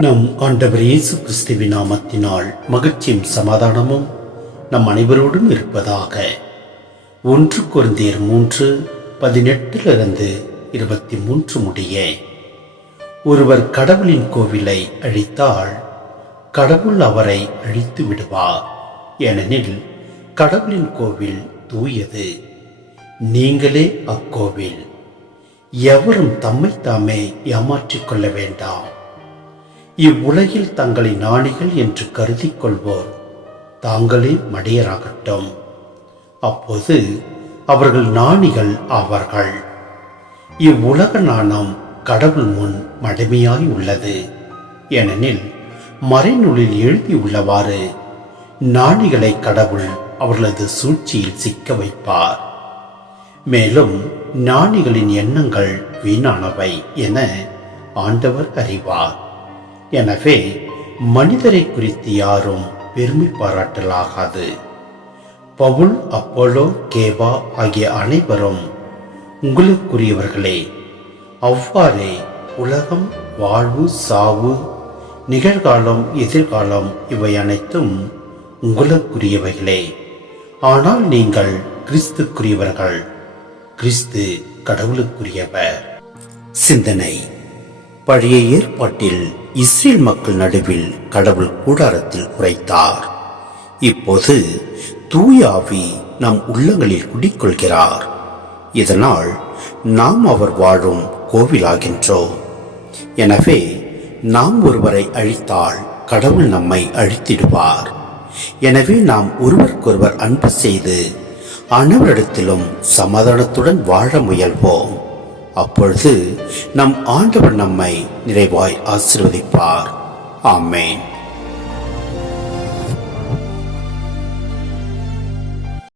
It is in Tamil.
நம் ஆண்டவர் இயேசு கிறிஸ்துவின் நாமத்தினால் மகிழ்ச்சியும் சமாதானமும் நம் அனைவரோடும் இருப்பதாக. ஒன்று குருந்தியர் மூன்று பதினெட்டிலிருந்து இருபத்தி மூன்று முடிய. ஒருவர் கடவுளின் கோவிலை அழித்தால் கடவுள் அவரை அழித்து விடுவார் ஏனெனில் கடவுளின் கோவில் தூயது. நீங்களே அக்கோவில். எவரும் தம்மை தாமே ஏமாற்றிக் கொள்ள வேண்டாம். இவ்வுலகில் தங்களை நாணிகள் என்று கருதி கொள்வோர் தாங்களே மடையராகட்டும். அப்போது அவர்கள் நாணிகள் ஆவார்கள். இவ்வுலக நாணம் கடவுள் முன் மடமையாய் உள்ளது. ஏனெனில் மறைநூலில் எழுதியுள்ளவாறு நாணிகளை கடவுள் அவர்களது சூழ்ச்சியில் சிக்க வைப்பார். மேலும் ஞானிகளின் எண்ணங்கள் வீணானவை என ஆண்டவர் அறிவார். எனவே மனிதரை குறித்து யாரும் பெருமை பாராட்டலாகாது பவுல் அப்போலோ கேபா ஆகிய அனைவரும் உங்களுக்குரியவர்களே அவ்வாறே உலகம் வாழ்வு சாவு நிகழ்காலம் எதிர்காலம் இவை அனைத்தும் உங்களுக்குரியவைகளே. ஆனால் நீங்கள் கிறிஸ்துக்குரியவர்கள் கிறிஸ்து கடவுளுக்குரியவர். சிந்தனை. பழைய ஏற்பாட்டில் இஸ்ரேல் மக்கள் நடுவில் கடவுள் கூடாரத்தில் உரைத்தார் இப்போது தூயாவி நம் உள்ளங்களில் குடிக்கொள்கிறார். இதனால் நாம் அவர் வாழும் கோவிலாகின்றோம். எனவே நாம் ஒருவரை அழித்தால் கடவுள் நம்மை அழித்திடுவார். எனவே நாம் ஒருவருக்கொருவர் அன்பு செய்து அனைவரிடத்திலும் சமாதானத்துடன் வாழ முயல்வோம். அப்பொழுது நம் ஆண்டவர் நம்மை நிறைவாய் ஆசீர்வதிப்பார். ஆமேன்.